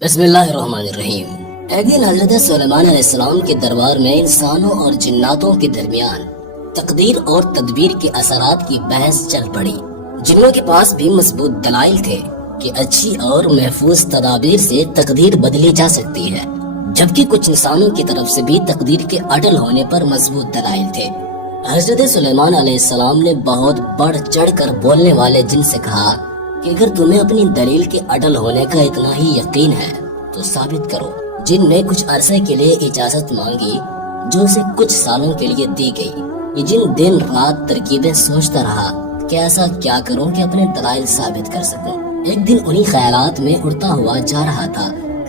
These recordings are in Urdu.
بسم اللہ الرحمن الرحیم۔ ایک دن حضرت سلیمان علیہ السلام کے دربار میں انسانوں اور جناتوں کے درمیان تقدیر اور تدبیر کے اثرات کی بحث چل پڑی۔ جنوں کے پاس بھی مضبوط دلائل تھے کہ اچھی اور محفوظ تدابیر سے تقدیر بدلی جا سکتی ہے، جبکہ کچھ انسانوں کی طرف سے بھی تقدیر کے اٹل ہونے پر مضبوط دلائل تھے۔ حضرت سلیمان علیہ السلام نے بہت بڑھ چڑھ کر بولنے والے جن سے کہا کہ اگر تمہیں اپنی دلیل کے اٹل ہونے کا اتنا ہی یقین ہے تو ثابت کرو۔ جن نے کچھ عرصے کے لیے اجازت مانگی جو اسے کچھ سالوں کے لیے دی گئی۔ یہ جن دن رات ترکیبیں سوچتا رہا کہ ایسا کیا کروں کہ اپنے دلائل ثابت کر سکوں۔ ایک دن انہی خیالات میں اڑتا ہوا جا رہا تھا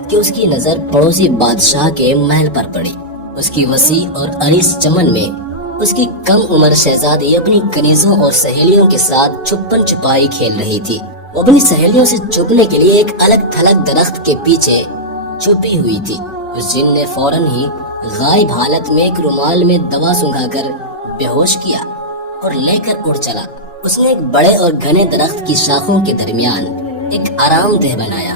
کہ اس کی نظر پڑوسی بادشاہ کے محل پر پڑی۔ اس کی وسیع اور عریض چمن میں اس کی کم عمر شہزادی اپنی کنیزوں اور سہیلیوں کے ساتھ چھپن چھپائی کھیل رہی تھی۔ وہ اپنی سہیلیوں سے چھپنے کے لیے ایک الگ تھلگ درخت کے پیچھے چھپی ہوئی تھی۔ اس جن نے فوراً ہی غائب حالت میں ایک رومال میں دوا سنگھا کر بے ہوش کیا اور لے کر اڑ چلا۔ اس نے ایک بڑے اور گھنے درخت کی شاخوں کے درمیان ایک آرام دہ بنایا۔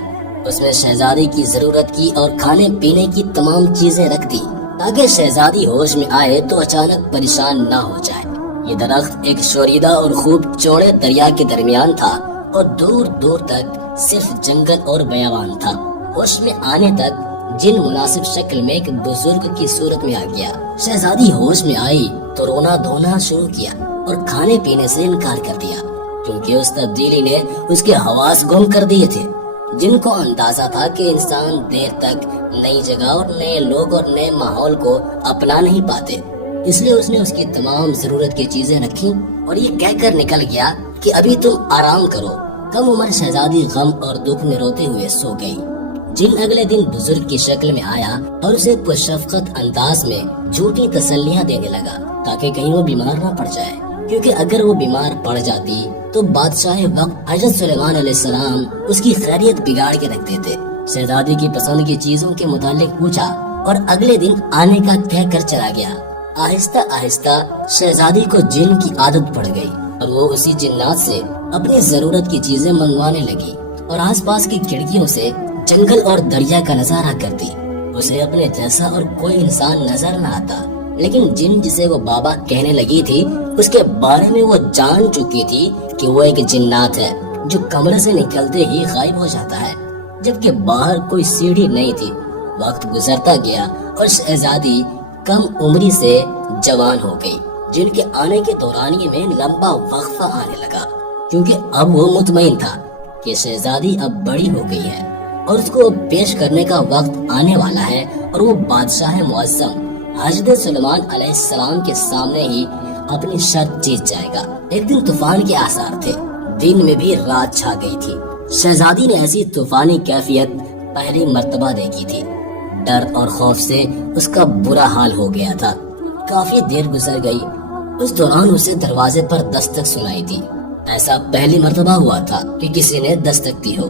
اس میں شہزادی کی ضرورت کی اور کھانے پینے کی تمام چیزیں رکھ دی تاکہ شہزادی ہوش میں آئے تو اچانک پریشان نہ ہو جائے۔ یہ درخت ایک شوریدہ اور خوب چوڑے دریا کے درمیان تھا اور دور دور تک صرف جنگل اور بیابان تھا۔ ہوش میں آنے تک جن مناسب شکل میں ایک بزرگ کی صورت میں آ گیا۔ شہزادی ہوش میں آئی تو رونا دھونا شروع کیا اور کھانے پینے سے انکار کر دیا، کیونکہ اس تبدیلی نے اس کے حواس گم کر دیے تھے۔ جن کو اندازہ تھا کہ انسان دیر تک نئی جگہ اور نئے لوگ اور نئے ماحول کو اپنا نہیں پاتے، اس لیے اس نے اس کی تمام ضرورت کی چیزیں رکھی اور یہ کہہ کر نکل گیا کہ ابھی تم آرام کرو۔ کم عمر شہزادی غم اور دکھ میں روتے ہوئے سو گئی۔ جن اگلے دن بزرگ کی شکل میں آیا اور اسے پرشفقت انداز میں جھوٹی تسلیاں دینے لگا تاکہ کہیں وہ بیمار نہ پڑ جائے، کیونکہ اگر وہ بیمار پڑ جاتی تو بادشاہ وقت حضرت سلیمان علیہ السلام اس کی خیریت بگاڑ کے رکھ دیتے۔ شہزادی کی پسند کی چیزوں کے متعلق پوچھا اور اگلے دن آنے کا کہہ کر چلا گیا۔ آہستہ آہستہ شہزادی کو جن کی عادت پڑ گئی اور وہ اسی جنات سے اپنی ضرورت کی چیزیں منگوانے لگی اور آس پاس کی کھڑکیوں سے جنگل اور دریا کا نظارہ کرتی۔ اسے اپنے جیسا اور کوئی انسان نظر نہ آتا، لیکن جن جسے وہ بابا کہنے لگی تھی اس کے بارے میں وہ جان چکی تھی کہ وہ ایک جنات ہے جو کمرے سے نکلتے ہی غائب ہو جاتا ہے، جبکہ باہر کوئی سیڑھی نہیں تھی۔ وقت گزرتا گیا اور شہزادی کم عمری سے جوان ہو گئی۔ جن کے آنے کے دورانیے میں لمبا وقفہ آنے لگا، کیونکہ اب وہ مطمئن تھا کہ شہزادی اب بڑی ہو گئی ہے اور اس کو پیش کرنے کا وقت آنے والا ہے اور وہ بادشاہ معظم حضرت سلیمان علیہ السلام کے سامنے ہی اپنی شرط جیت جائے گا۔ ایک دن طوفان کے آثار تھے، دن میں بھی رات چھا گئی تھی۔ شہزادی نے ایسی طوفانی کیفیت پہلی مرتبہ دیکھی تھی۔ ڈر اور خوف سے اس کا برا حال ہو گیا تھا۔ کافی دیر گزر گئی، اس دوران اسے دروازے پر دستک سنائی تھی۔ ایسا پہلی مرتبہ ہوا تھا کہ کسی نے دستک دی ہو،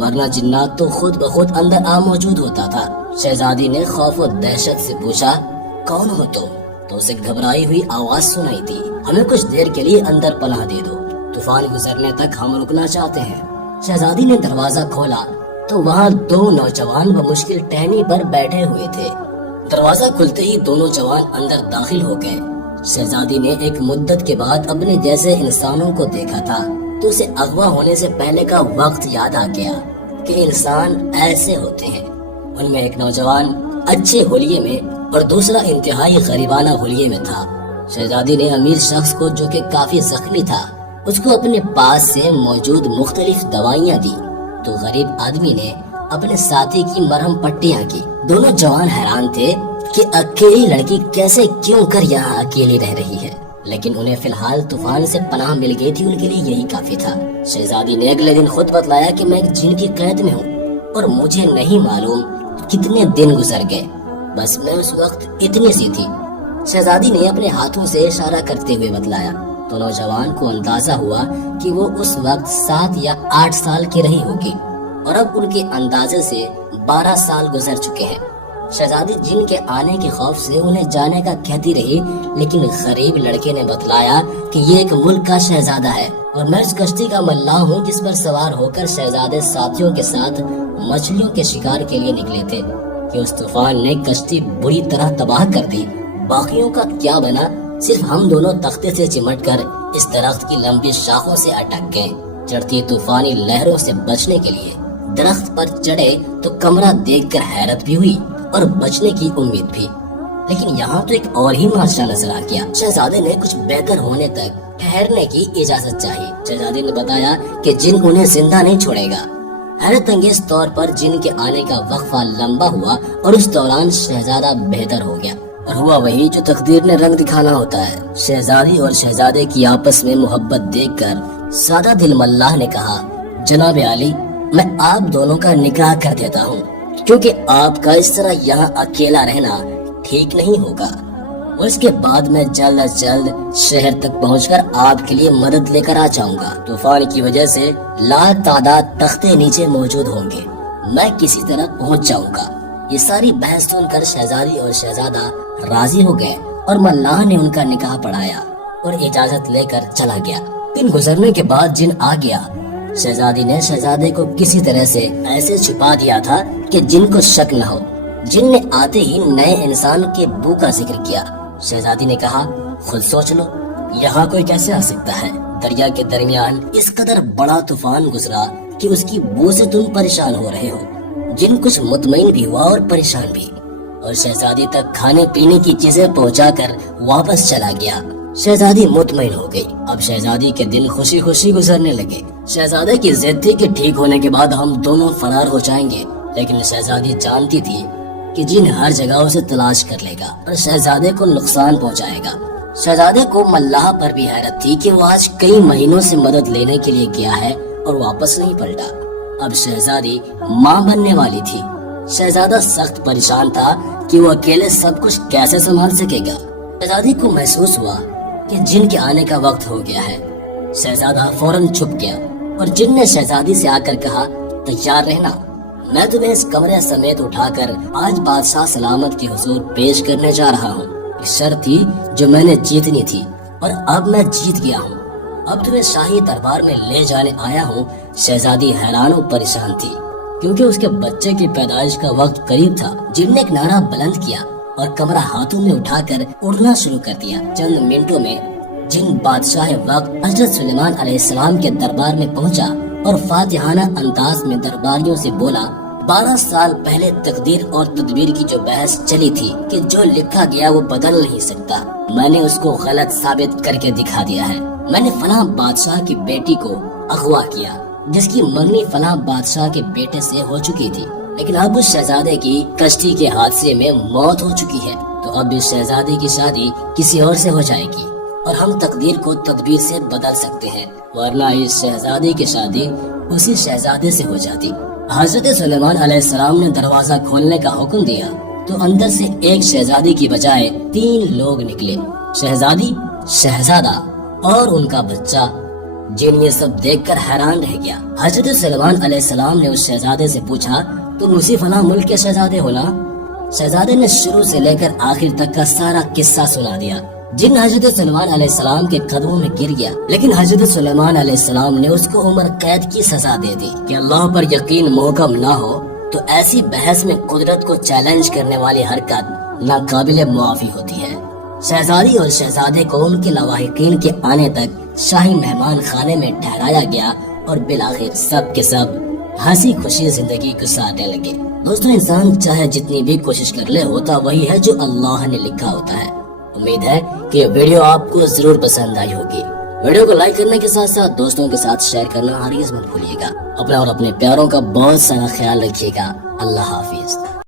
ورنہ جنات تو خود بخود اندر آ موجود ہوتا تھا۔ شہزادی نے خوف و دہشت سے پوچھا، کون ہو تم؟ تو اسے گھبرائی ہوئی آواز سنائی تھی، ہمیں کچھ دیر کے لیے اندر پناہ دے دو، طوفان گزرنے تک ہم رکنا چاہتے ہیں۔ شہزادی نے دروازہ کھولا تو وہاں دو نوجوان بمشکل ٹہنی پر بیٹھے ہوئے تھے۔ دروازہ کھلتے ہی دونوں جوان اندر داخل ہو گئے۔ شہزادی نے ایک مدت کے بعد اپنے جیسے انسانوں کو دیکھا تھا تو اسے اغوا ہونے سے پہلے کا وقت یاد آ گیا کہ انسان ایسے ہوتے ہیں۔ ان میں ایک نوجوان اچھے حلیے میں اور دوسرا انتہائی غریبانہ حلیے میں تھا۔ شہزادی نے امیر شخص کو، جو کہ کافی زخمی تھا، اس کو اپنے پاس سے موجود مختلف دوائیاں دی تو غریب آدمی نے اپنے ساتھی کی مرہم پٹیاں کی۔ دونوں جوان حیران تھے کہ اکیلی لڑکی کیسے کیوں کر یہاں اکیلی رہ رہی ہے، لیکن انہیں فی الحال طوفان سے پناہ مل گئی تھی، ان کے لیے یہی کافی تھا۔ شہزادی نے اگلے دن خود بتلایا کہ میں ایک جن کی قید میں ہوں اور مجھے نہیں معلوم کتنے دن گزر گئے، بس میں اس وقت اتنی سی تھی۔ شہزادی نے اپنے ہاتھوں سے اشارہ کرتے ہوئے بتلایا تو نوجوان کو اندازہ ہوا کہ وہ اس وقت 7 یا 8 سال کی رہی ہوگی اور اب ان کے اندازے سے 12 سال گزر چکے ہیں۔ شہزادی جن کے آنے کے خوف سے انہیں جانے کا کہتی رہی، لیکن غریب لڑکے نے بتلایا کہ یہ ایک ملک کا شہزادہ ہے اور میں اس کشتی کا ملاح ہوں جس پر سوار ہو کر شہزادے ساتھیوں کے ساتھ مچھلیوں کے شکار کے لیے نکلے تھے کہ اس طوفان نے کشتی بری طرح تباہ کر دی۔ باقیوں کا کیا بنا؟ صرف ہم دونوں تختے سے چمٹ کر اس درخت کی لمبی شاخوں سے اٹک گئے۔ چڑھتی طوفانی لہروں سے بچنے کے لیے درخت پر چڑھے تو کمرہ دیکھ کر حیرت بھی ہوئی اور بچنے کی امید بھی، لیکن یہاں تو ایک اور ہی معاشرہ نظر آ گیا۔ شہزادے نے کچھ بہتر ہونے تک ٹھہرنے کی اجازت چاہی۔ شہزادے نے بتایا کہ جن انہیں زندہ نہیں چھوڑے گا۔ حیرت انگیز طور پر جن کے آنے کا وقفہ لمبا ہوا اور اس دوران شہزادہ بہتر ہو گیا، اور ہوا وہی جو تقدیر نے رنگ دکھانا ہوتا ہے۔ شہزادی اور شہزادے کی آپس میں محبت دیکھ کر سادہ دل ملاح نے کہا، جناب عالی، میں آپ دونوں کا نکاح کر دیتا ہوں، کیونکہ آپ کا اس طرح یہاں اکیلا رہنا ٹھیک نہیں ہوگا، اور اس کے بعد میں جلد از جلد شہر تک پہنچ کر آپ کے لیے مدد لے کر آ جاؤں گا۔ طوفان کی وجہ سے لا تعداد تختے نیچے موجود ہوں گے، میں کسی طرح پہنچ جاؤں گا۔ یہ ساری بحث سن کر شہزادی اور شہزادہ راضی ہو گئے اور ملاح نے ان کا نکاح پڑھایا اور اجازت لے کر چلا گیا۔ دن گزرنے کے بعد جن آ گیا۔ شہزادی نے شہزادے کو کسی طرح سے ایسے چھپا دیا تھا کہ جن کو شک نہ ہو۔ جن نے آتے ہی نئے انسان کے بو کا ذکر کیا۔ شہزادی نے کہا، خود سوچ لو، یہاں کوئی کیسے آ سکتا ہے؟ دریا کے درمیان اس قدر بڑا طوفان گزرا کہ اس کی بو سے تم پریشان ہو رہے ہو۔ جن کچھ مطمئن بھی ہوا اور پریشان بھی، اور شہزادی تک کھانے پینے کی چیزیں پہنچا کر واپس چلا گیا۔ شہزادی مطمئن ہو گئی۔ اب شہزادی کے دن خوشی خوشی گزرنے لگے۔ شہزادے کی ضد تھی کہ ٹھیک ہونے کے بعد ہم دونوں فرار ہو جائیں گے، لیکن شہزادی جانتی تھی کہ جن ہر جگہ اسے تلاش کر لے گا اور شہزادے کو نقصان پہنچائے گا۔ شہزادے کو ملاح پر بھی حیرت تھی کہ وہ آج کئی مہینوں سے مدد لینے کے لیے گیا ہے اور واپس نہیں پلٹا۔ اب شہزادی ماں بننے والی تھی۔ شہزادہ سخت پریشان تھا کہ وہ اکیلے سب کچھ کیسے سنبھال سکے گا۔ شہزادی کو محسوس ہوا کہ جن کے آنے کا وقت ہو گیا ہے۔ شہزادہ فوراً چھپ گیا اور جن نے شہزادی سے آ کر کہا، تیار رہنا، میں تمہیں اس کمرے سمیت اٹھا کر آج بادشاہ سلامت کے حضور پیش کرنے جا رہا ہوں۔ ایک شرط تھی جو میں نے جیتنی تھی اور اب میں جیت گیا ہوں۔ اب تمہیں شاہی دربار میں لے جانے آیا ہوں۔ شہزادی حیران و پریشان تھی کیونکہ اس کے بچے کی پیدائش کا وقت قریب تھا۔ جن نے ایک نعرہ بلند کیا اور کمرہ ہاتھوں میں اٹھا کر اڑنا شروع کر دیا۔ چند منٹوں میں جن بادشاہ وقت حضرت سلیمان علیہ السلام کے دربار میں پہنچا اور فاتحانہ انداز میں درباریوں سے بولا، 12 سال پہلے تقدیر اور تدبیر کی جو بحث چلی تھی کہ جو لکھا گیا وہ بدل نہیں سکتا، میں نے اس کو غلط ثابت کر کے دکھا دیا ہے۔ میں نے فلاں بادشاہ کی بیٹی کو اغوا کیا جس کی منگنی فلاں بادشاہ کے بیٹے سے ہو چکی تھی، لیکن اب اس شہزادے کی کشتی کے حادثے میں موت ہو چکی ہے، تو اب اس شہزادے کی شادی کسی اور سے ہو جائے گی اور ہم تقدیر کو تدبیر سے بدل سکتے ہیں، ورنہ اس شہزادے کی شادی اسی شہزادے سے ہو جاتی۔ حضرت سلیمان علیہ السلام نے دروازہ کھولنے کا حکم دیا تو اندر سے ایک شہزادی کی بجائے 3 لوگ نکلے، شہزادی، شہزادہ اور ان کا بچہ۔ جن یہ سب دیکھ کر حیران رہ گیا۔ حضرت سلیمان علیہ السلام نے اس شہزادے سے پوچھا، تم اسی فلاں ملک کے شہزادے ہو نا؟ شہزادے نے شروع سے لے کر آخر تک کا سارا قصہ سنا دیا۔ جن حضرت سلیمان علیہ السلام کے قدموں میں گر گیا، لیکن حضرت سلیمان علیہ السلام نے اس کو عمر قید کی سزا دے دی کہ اللہ پر یقین محکم نہ ہو تو ایسی بحث میں قدرت کو چیلنج کرنے والی حرکت ناقابل معافی ہوتی ہے۔ شہزادی اور شہزادے کو ان کے لواحقین کے آنے تک شاہی مہمان خانے میں ٹھہرایا گیا اور بالآخر سب کے سب ہنسی خوشی زندگی گزارنے لگے۔ دوستوں، انسان چاہے جتنی بھی کوشش کر لے، ہوتا وہی ہے جو اللہ نے لکھا ہوتا ہے۔ امید ہے کہ یہ ویڈیو آپ کو ضرور پسند آئی ہوگی۔ ویڈیو کو لائک کرنے کے ساتھ ساتھ دوستوں کے ساتھ شیئر کرنا ہرگز مت بھولیے گا۔ اپنا اور اپنے پیاروں کا بہت سارا خیال رکھیے گا۔ اللہ حافظ۔